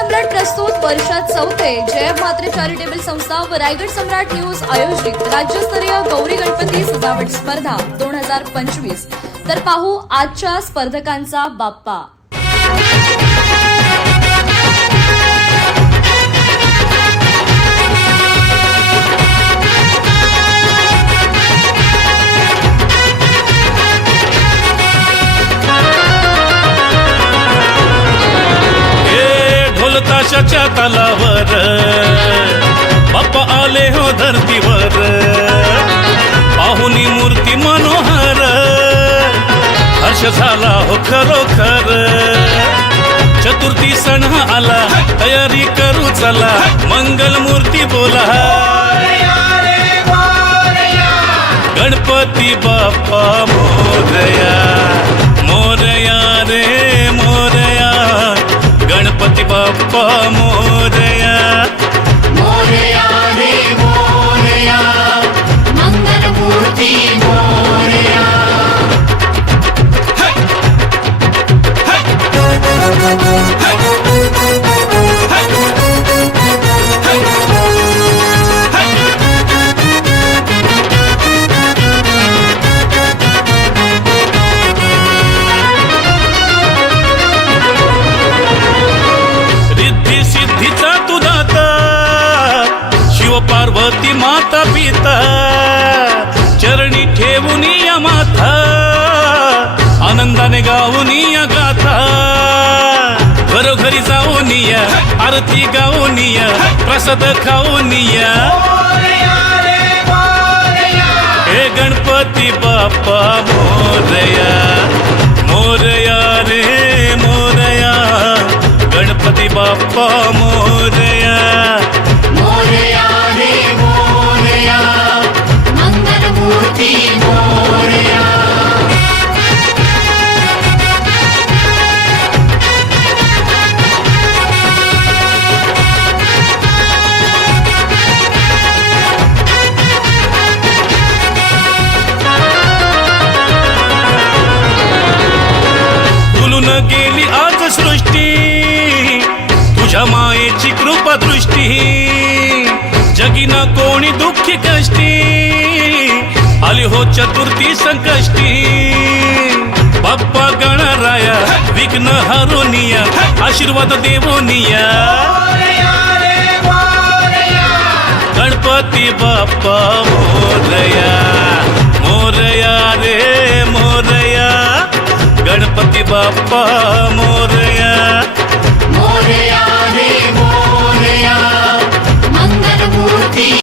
सम्राट प्रस्तुत वर्षात चौथे जय मात्रे चॅरिटेबल संस्था व रायगड सम्राट न्यूज आयोजित राज्यस्तरीय गौरी गणपती सजावट स्पर्धा 2025। तर पाहू आजच्या स्पर्धकांचा बाप्पा। ताशाच्या तालावर बाप्पा आले हो धरतीवर, पाहुनी मूर्ती मनोहर, हर्ष झाला हो खरोखर। चतुर्थी सण आला, तयारी करू चला, मंगल मूर्ती बोला, गणपती बाप्पा मोरया, मोरया रे मोरया, गणपती बाप्पा मोरया, मोरया रे मोरया, मंगल मूर्ती मोरया। पार्वती माता पिता चरणी ठेवून या माथा, आनंदाने गाऊन या गाथा, घरोघरी जाऊन या, आरती गाऊन या, प्रसाद खाऊन या, हे गणपती बाप्पा मोरया, मोरया रे मोरया, गणपती बाप्पा मोरया, मोरया रे मोरया, मंगल मूर्ती मोरया। फुलून गेली आज सृष्टी, तुझ्या मायेची कृपा दृष्टी, जगीना कोणी दुःखी कष्टी, आली हो चतुर्थी संकष्टी। बाप्पा गणराया विघ्न हरुनिया, आशीर्वाद देवोनिया, गणपती बाप्पा मोरया, मोरया रे मोरया, गणपती बाप्पा मोरया।